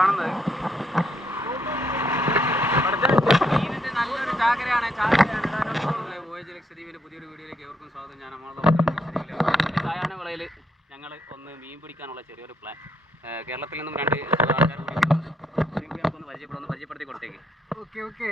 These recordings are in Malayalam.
കാണുന്നത്. നല്ലൊരു ചാകരയാണ്. ചാകരയാണ്. വോയേജ് ലക്ഷദ്വീപിന്റെ പുതിയൊരു വീഡിയോയിലേക്ക് ഏവർക്കും സ്വാഗതം. ഞാൻ അമ്മളുടെ സായാഹ്ന വിളയിൽ ഞങ്ങൾ ഒന്ന് മീൻ പിടിക്കാനുള്ള ചെറിയൊരു പ്ലാൻ കേരളത്തിൽ നിന്നും രണ്ട് ആൾക്കാർ പരിചയപ്പെടുന്ന. പരിചയപ്പെടുത്തി കൊടുത്തേക്ക്. Okay okay.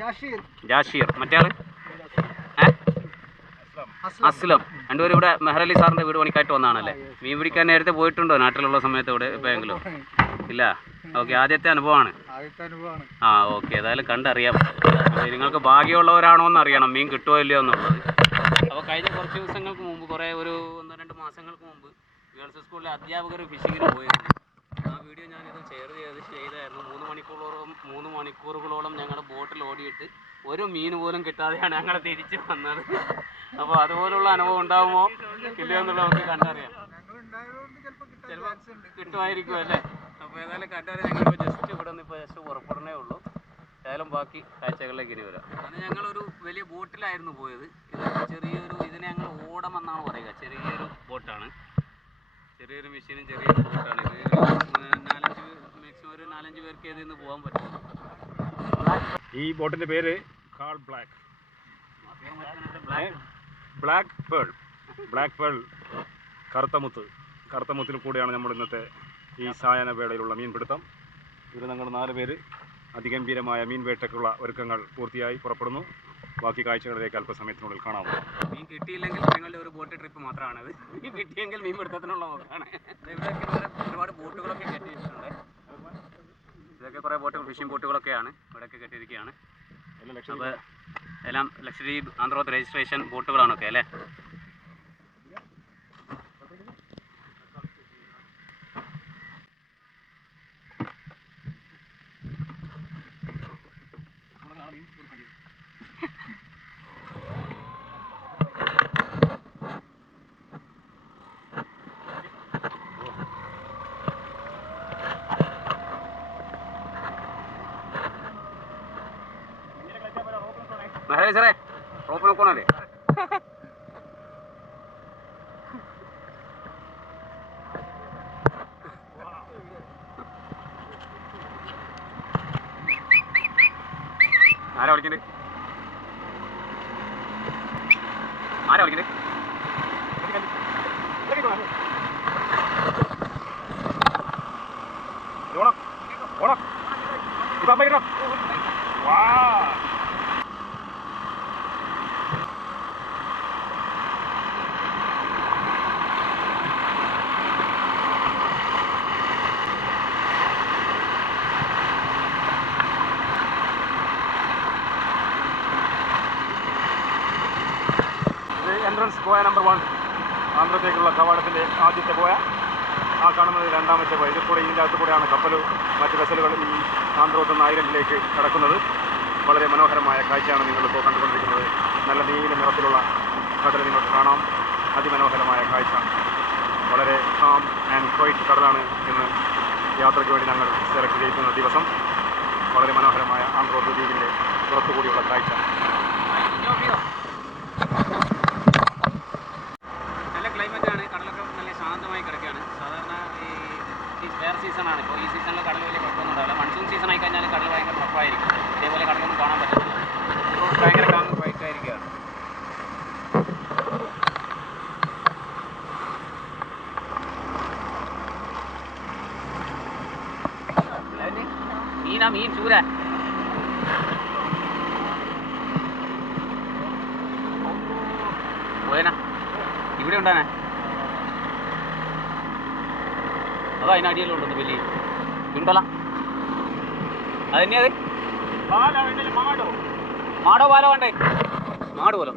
ജാഷീർ ജാഷീർ മറ്റേ അസ്ലം. രണ്ടുപേരും ഇവിടെ മെഹറലി സാറിന്റെ വീട് പണിക്കായിട്ട് വന്നതാണല്ലേ മീൻ പിടിക്കാൻ നേരത്തെ പോയിട്ടുണ്ടോ നാട്ടിലുള്ള സമയത്ത് ഇവിടെ എപ്പോഴെങ്കിലും? ഇല്ല? ഓക്കെ ആദ്യത്തെ അനുഭവമാണ്. ആദ്യത്തെ അനുഭവമാണ്. ആ ഓക്കെ ഏതായാലും കണ്ടറിയാം. നിങ്ങൾക്ക് ഭാഗ്യമുള്ളവരാണോ എന്ന് അറിയണം. മീൻ കിട്ടുമോ ഇല്ലയോ എന്നുള്ളത്. അപ്പോൾ കഴിഞ്ഞ കുറച്ച് ദിവസങ്ങൾക്ക് മുമ്പ് കുറേ ഒരു ഒന്നോ രണ്ട് മാസങ്ങൾക്ക് മുമ്പ് ഗേൾസ് സ്കൂളിലെ അധ്യാപകർ ഫിഷിങ്ങിന് പോയിരുന്നു. ആ വീഡിയോ ഞാനിത് ഷെയർ ചെയ്ത് ചെയ്തായിരുന്നു. മൂന്ന് മണിക്കൂറോളം മൂന്ന് മണിക്കൂറുകളോളം ഞങ്ങൾ ബോട്ടിൽ ഓടിയിട്ട് ഒരു മീൻ പോലും കിട്ടാതെയാണ് ഞങ്ങൾ തിരിച്ചു വന്നത്. അപ്പോൾ അതുപോലുള്ള അനുഭവം ഉണ്ടാവുമോ? ഇല്ലയോ എന്നുള്ളത് നമുക്ക് കണ്ടറിയാം. ഞങ്ങൾ കിട്ടുമായിരിക്കും അല്ലേ? അപ്പോൾ ഏതായാലും കണ്ടറിയാം. ഞങ്ങളിപ്പോൾ ജസ്റ്റ് ഇവിടെ നിന്ന് ഇപ്പോൾ ജസ്റ്റ് പുറപ്പെടണേ ഉള്ളൂ. ഏതായാലും ബാക്കി കാഴ്ചകളിലേക്ക് ഇനി വരാം. അന്ന് ഒരു വലിയ ബോട്ടിലായിരുന്നു പോയത്. ഇത് ചെറിയൊരു ഇതിനെ ഞങ്ങൾ ഓടം എന്നാണ് പറയുക. ചെറിയൊരു ബോട്ടാണ്. ചെറിയൊരു മെഷീനും ചെറിയൊരു ബോട്ടാണ് ഇത്. നാലഞ്ച് മാക്സിമം ഒരു നാലഞ്ച് പേർക്ക് നിന്ന് പോകാൻ പറ്റും. ഈ ബോട്ടിന്റെ പേര് call black. Black. Pearl black pearl കറുത്തമുത്ത്. കറുത്തമുത്തിൽ കൂടെയാണ് നമ്മൾ ഇന്നത്തെ ഈ സായന വേളയിലുള്ള മീൻപിടുത്തം. ഇത് ഞങ്ങൾ നാല് പേര് അതിഗംഭീരമായ മീൻ വേട്ടയ്ക്കുള്ള ഒരുക്കങ്ങൾ പൂർത്തിയായി പുറപ്പെടുന്നു. ബാക്കി കാഴ്ചകളിലേക്ക് അല്പസമയത്തിനുള്ളിൽ കാണാം. മീൻ കിട്ടിയില്ലെങ്കിൽ നിങ്ങളുടെ ഒരു ബോട്ട് ട്രിപ്പ് മാത്രമാണത് മീൻ കിട്ടിയെങ്കിൽ മീൻ പിടുത്തത്തിനുള്ള നോക്കാണ് ഇവിടെയൊക്കെ ഒരുപാട് ബോട്ടുകളൊക്കെ കെട്ടിയിട്ടുണ്ട്. ഇതൊക്കെ കുറേ ബോട്ടുകൾ ഫിഷിംഗ് ബോട്ടുകളൊക്കെയാണ് ഇവിടെയൊക്കെ കെട്ടിയിരിക്കുകയാണ്. അപ്പോൾ എല്ലാം ലക്ഷദ്വീപ് ആന്ധ്രോത്ത് രജിസ്ട്രേഷൻ ബോട്ടുകളാണൊക്കെ അല്ലേ? മെഹ്റാജ് സാറേ. റോപ്പ് നോക്കണല്ലേ ആരാ വിളിക്കണ്ടേ ഓണം ഓണം ഇപ്പം അമ്മ വാ ഇത് പോയ നമ്പർ വൺ ആന്ധ്രത്തേക്കുള്ള കവാടത്തിന്റെ ആദ്യത്തെ കോയ ആ കാണുന്നത് രണ്ടാമത്തെ കോയ ഇതിൽ കൂടെ ഇതിന്റെ അകത്ത് കൂടെയാണ് കപ്പൽ മറ്റ് വെസലുകൾ ഈ ആന്ധ്രോത്ത് നിന്ന് ഐലൻഡിലേക്ക് കടക്കുന്നത്. വളരെ മനോഹരമായ കാഴ്ചയാണ് നിങ്ങളിപ്പോൾ കണ്ടുകൊണ്ടിരിക്കുന്നത്. നല്ല നീല നിറത്തിലുള്ള കടൽ നിങ്ങൾക്ക് കാണാം. അതിമനോഹരമായ കാഴ്ച. വളരെ കാം ആൻഡ് ക്വൈറ്റ് കടലാണ് ഇന്ന് യാത്രയ്ക്ക് വേണ്ടി ഞങ്ങൾ സെലക്ട് ചെയ്യുന്ന ദിവസം. വളരെ മനോഹരമായ ആന്ധ്രോത്ത് ദ്വീപിന്റെ പുറത്തുകൂടിയുള്ള കാഴ്ച നല്ല ക്ലൈമറ്റ് ആണ് കടലൊക്കെ നല്ല ശാന്തമായി കിടക്കുകയാണ് സാധാരണ ഈ ഈ ഫെയർ ഇപ്പോൾ ഈ സീസണിൽ കടൽ വലിയ കുഴപ്പമൊന്നും ഉണ്ടാവില്ല. മൺസൂൺ സീസൺ ആയി കഴിഞ്ഞാൽ കടൽ ഭയങ്കര ഉറപ്പായിരിക്കും ഇതേപോലെ കടലൊന്നും കാണാൻ പറ്റില്ല ഭയങ്കര കാണാൻ പൈക്കായിരിക്കുകയാണ് മീനാ മീൻ ചൂര. പോയനാ. ഇവിടെ ഉണ്ടാനെ. അതോ അതിനടിയിലുണ്ടെന്ന് വലിയ? ഉണ്ടല്ല അത് തന്നെയത് മാടോ പാലോ വേണ്ടേ? മാട് പോലോ?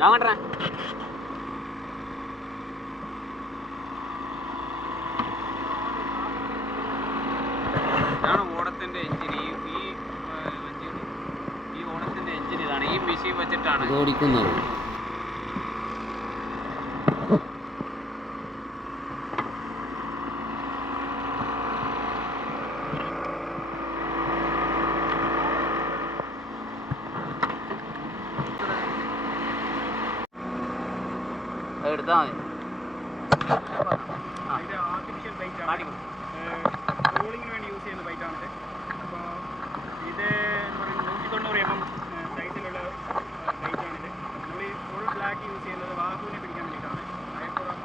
ഞാൻ കണ്ടേ ഇതാണ് ഓടത്തിന്റെ എഞ്ചിൻ ഈ ഈ ഈ ഓടത്തിന്റെ എഞ്ചിൻ ഇതാണ്. ഈ മെഷീൻ വെച്ചിട്ടാണ്. ഓടിക്കുന്നത്. എടുത്താൽ മതി. ആർട്ടിഫിഷ്യൽ ബൈറ്റ് ആണ്. ട്രോളിങ്ങിന് വേണ്ടി യൂസ് ചെയ്യുന്ന ബൈറ്റാണിത് അപ്പോൾ ഇത്. നൂറ്റി തൊണ്ണൂറ് എം എം സൈസിലുള്ള ബൈറ്റാണിത് നമ്മൾ ഈ ഫുൾ ബ്ലാക്ക് യൂസ് ചെയ്യുന്നത് വാഹുവിനെ പിടിക്കാൻ വേണ്ടിയിട്ടാണ്. അയപ്പുറം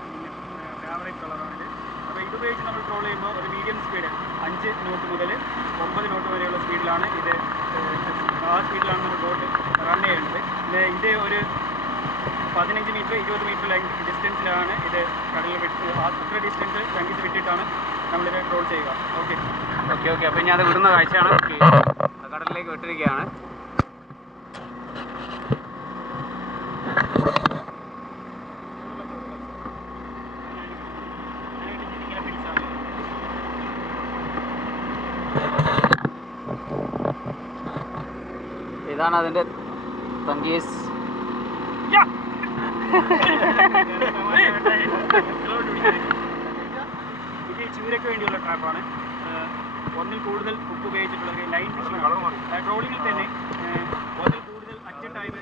ഫേവറേറ്റ് കളറാണിത് അപ്പോൾ ഇത്. ഉപയോഗിച്ച് നമ്മൾ ട്രോൾ ചെയ്യുമ്പോൾ ഒരു മീഡിയം സ്പീഡ് അഞ്ച് നോട്ട് മുതൽ ഒമ്പത് നോട്ട് വരെയുള്ള സ്പീഡിലാണ് ഇത് ആ സ്പീഡിലാണ് നമ്മൾ ബോട്ട് റൺ ചെയ്യുന്നത്. പിന്നെ ഇത് ഒരു പതിനഞ്ച് മീറ്റർ ഇരുപത് മീറ്റർ ലെങ്ത് ഡിസ്റ്റൻസിലാണ് ഇത് കടലിൽ വിട്ട് അത്ര ഡിസ്റ്റൻസ് ലംഘിച്ച് വിട്ടിട്ടാണ് നമ്മളിത് ട്രോൾ ചെയ്യുക. ഓക്കെ ഓക്കെ ഓക്കെ അപ്പോൾ ഞാൻ അത് വിടുന്ന കാഴ്ചയാണ്. കടലിലേക്ക് വിട്ടിരിക്കുകയാണ്. ഇതാണ് അതിന്റെ തങ്കീസ്. ഇത് ചൂരയ്ക്ക് വേണ്ടിയുള്ള ട്രാപ്പാണ് ഒന്നിൽ കൂടുതൽ ഉപ്പ് ഉപയോഗിച്ചിട്ടുള്ള ഒരു ലൈൻ ഫിഷിംഗ് ട്രോളിങ്ങിൽ തന്നെ ഒന്നിൽ കൂടുതൽ അറ്റ ടൈം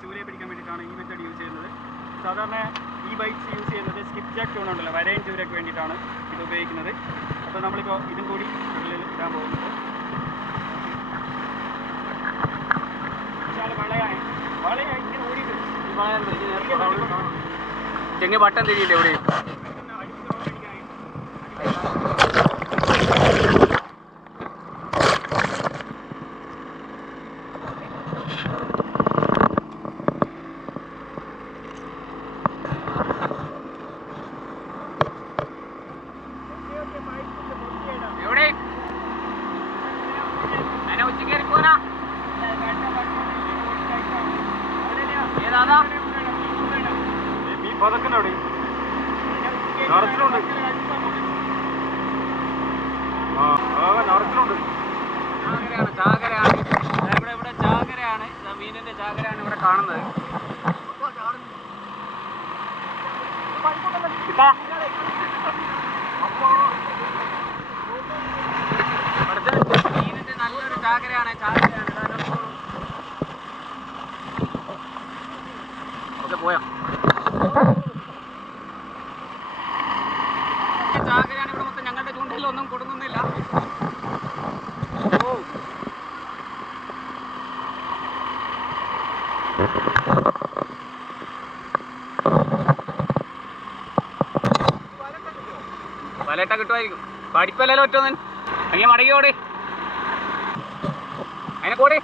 ചൂരയെ പിടിക്കാൻ വേണ്ടിയിട്ടാണ് ഈ മെത്തേഡ് യൂസ് ചെയ്യുന്നത് സാധാരണ ഈ ബൈറ്റ്സ് യൂസ് ചെയ്യുന്നത് സ്കിപ്പ് ജാക്ക് ട്യൂൺ ഉണ്ടല്ലോ വരയൻ ചൂരയ്ക്ക് വേണ്ടിയിട്ടാണ് ഇത് ഉപയോഗിക്കുന്നത് അപ്പോൾ നമ്മളിപ്പോൾ ഇതും കൂടി ഉള്ളിൽ ഇടാൻ പോകുന്നത് चंगे बटन दे डिलीवरी ചൂണ്ടയിലൊന്നും കൊടുക്കുന്നില്ല ഓ. കിട്ടുമായിരിക്കും. പഠിപ്പല്ലല്ലോ ഒറ്റൊന്നും അങ്ങനെ മടങ്ങി ഓടി. അതിനെ കൂടി.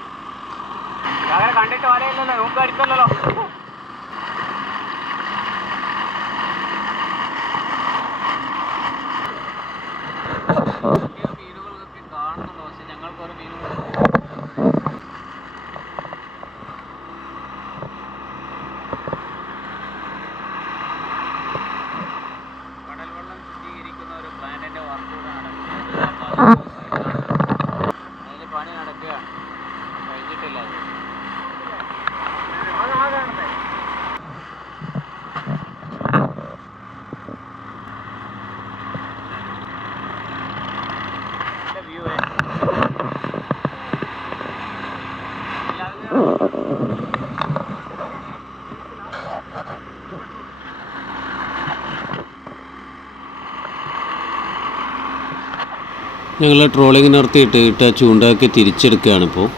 അങ്ങനെ കണ്ടിട്ട് വലയില്ലല്ലോ. നമുക്ക് അടിപ്പല്ലല്ലോ. ഞങ്ങൾ ട്രോളിങ് നടത്തിയിട്ട് ഇട്ട ചൂണ്ടാക്കി തിരിച്ചെടുക്കുകയാണിപ്പോൾ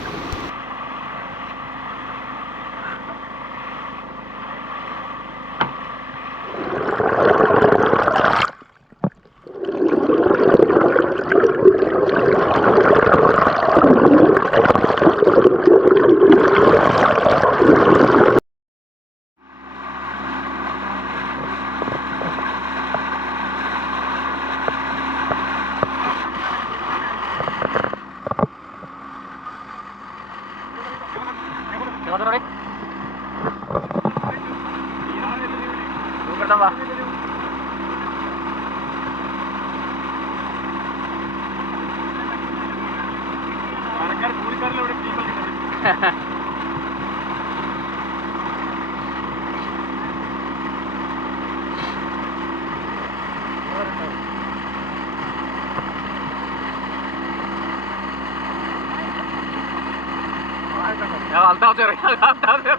Altazer, Altazer.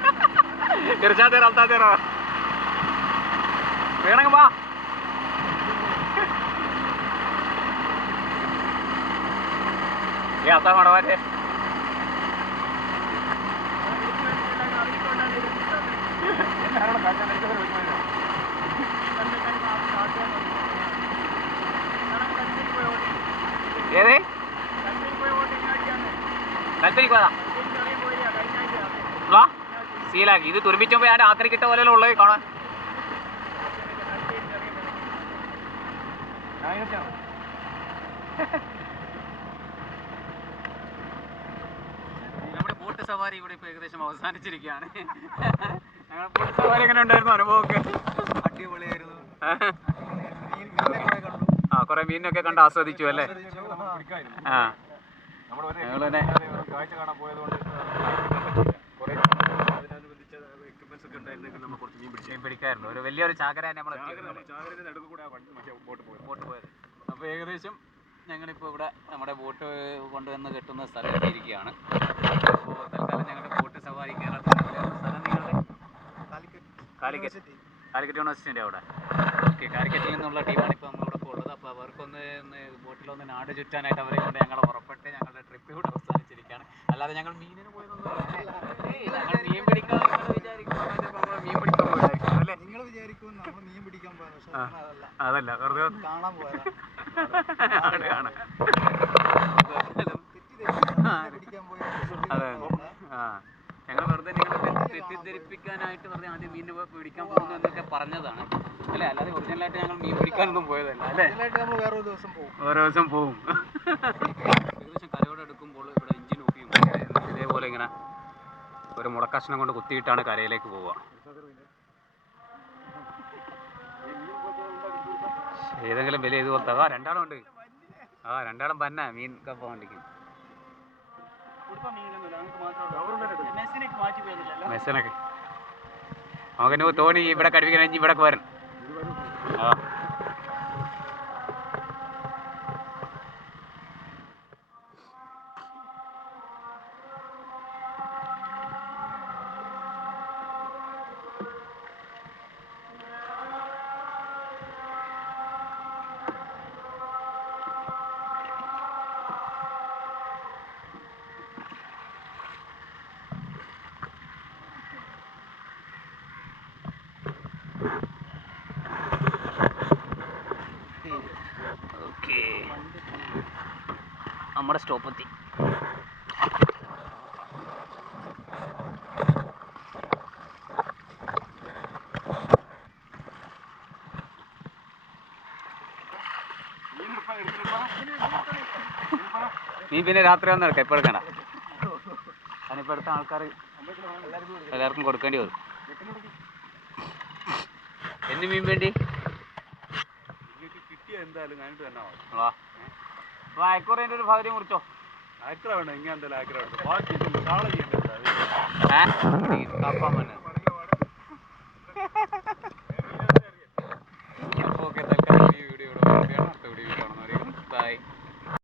Kerjader, Altazer. Kaya na ba? Ya, Altazer, Altazer. ഇത് തുരുമ്പിച്ചുമ്പോ ഞാൻ രാത്രി കിട്ട പോലെ ഉള്ളത് കാണാൻ. നമ്മുടെ ബോട്ട് സവാരി ഇവിടെ ഇപ്പൊ ഏകദേശം അവസാനിച്ചിരിക്കുകയാണ്. ഞങ്ങളുടെ ബോട്ട് സവാരി എങ്ങനെ ഉണ്ടായിരുന്നു അനുഭവമൊക്കെ? അടിപൊളിയായിരുന്നു. ആ. കുറെ മീനൊക്കെ കണ്ട് ആസ്വദിച്ചു അല്ലേ? ആ. ഞങ്ങൾ തന്നെ കാഴ്ച കാണാൻ പോയതുകൊണ്ട് നമ്മൾ കുറച്ച് മീൻ പിടിച്ചു മീൻ പിടിക്കായിരുന്നു ഒരു വലിയൊരു ചാകര നമ്മൾ ചാകരയുടെ നടുക്ക് കൂടെ വണ്ടി മറ്റേ ബോട്ട് പോയത്. ബോട്ട് പോയത്. അപ്പോൾ ഏകദേശം ഞങ്ങളിപ്പോൾ ഇവിടെ നമ്മുടെ ബോട്ട് കൊണ്ടുവന്ന് കെട്ടുന്ന സ്ഥലത്തിരിക്കുകയാണ് അപ്പോൾ തൽക്കാലം ഞങ്ങളുടെ ബോട്ട് സവാരി കേരളത്തിൽ സ്ഥലം നിങ്ങളുടെ? കാലിക്കറ്റ്. കാലിക്കറ്റ്. യൂണിവേഴ്സിറ്റിന്റെ അവിടെ. ഓക്കെ കാലിക്കറ്റിൽ നിന്നുള്ള ടീമാണ് ഇപ്പോൾ നമ്മളിവിടെ ഉള്ളത്. അപ്പോൾ അവർക്കൊന്ന് ഒന്ന് ബോട്ടിലൊന്ന് നാട് ചുറ്റാനായിട്ട് അവരെ കൊണ്ട് ഞങ്ങൾ പുറപ്പെട്ട് ഞങ്ങളുടെ ട്രിപ്പ് ഇവിടെ അവസാനിച്ചിരിക്കുകയാണ്. അല്ലാതെ ഞങ്ങൾ മീനിന് പോയതൊന്നും ഞങ്ങൾ മീൻ പിടിക്കാൻ നിങ്ങൾ വിചാരിക്കുമ്പോൾ നമ്മൾ മീൻ പിടിക്കാൻ പോയതായിരിക്കും അല്ലേ നിങ്ങൾ വിചാരിക്കും നമ്മൾ മീൻ പിടിക്കാൻ പോയത് പക്ഷെ ആ. അതല്ല വെറുതെ അതെ ആ. ഞങ്ങൾ വെറുതെ നിങ്ങളെ തെറ്റിദ്ധരിപ്പിക്കാനായിട്ട് വെറുതെ ആദ്യം മീൻ പിടിക്കാൻ പോകുന്നു എന്നൊക്കെ പറഞ്ഞതാണ്. അല്ലേ? അല്ലാതെ ഒറിജിനലായിട്ട് ഞങ്ങൾ മീൻ പിടിക്കാനൊന്നും പോയതല്ല അല്ലേ? വേറെ ഒരു ദിവസം പോകും. ഓരോ ദിവസം പോവും. ഏകദേശം കരയോടെ എടുക്കുമ്പോൾ ഇവിടെ എഞ്ചിൻ ഒപ്പിയും ഇതേപോലെ ഇങ്ങനെ ഒരു മുടക്കഷ്ണം കൊണ്ട് കുത്തിയിട്ടാണ് കരയിലേക്ക് പോവുക. ഏതെങ്കിലും വില ഇതുപോലത്തെ ആ രണ്ടാളും ഉണ്ട്. ആ രണ്ടാളും പന്ന മീൻ കപ്പ വണ്ടിക്കും മെസ്സിനൊക്കെ. നമുക്ക് തോണി ഇവിടെ കടിപ്പിക്കണമെങ്കിൽ ഇവിടെ വരണം. ആ. ഓക്കെ. നമ്മുടെ സ്റ്റോപ്പ് എത്തി. നീ പിന്നെ രാത്രി വന്ന് എടുക്കാം ഇപ്പൊ എടുക്കണ്ട. ഞാനിപ്പോ എടുത്ത ആൾക്കാർ എല്ലാവർക്കും കൊടുക്കേണ്ടി വരും. എന്ത് മീൻ വേണ്ടി? എന്തായാലും ഞാനിട്ട് തന്നെ അയക്കൂറേന്റെ ഒരു ഭാഗം മുറിച്ചോ ആക്ര വേണം ഇങ്ങനെ എന്തായാലും ആക്ര വേണം ബാക്കി കാള ചെയ്യേണ്ടത്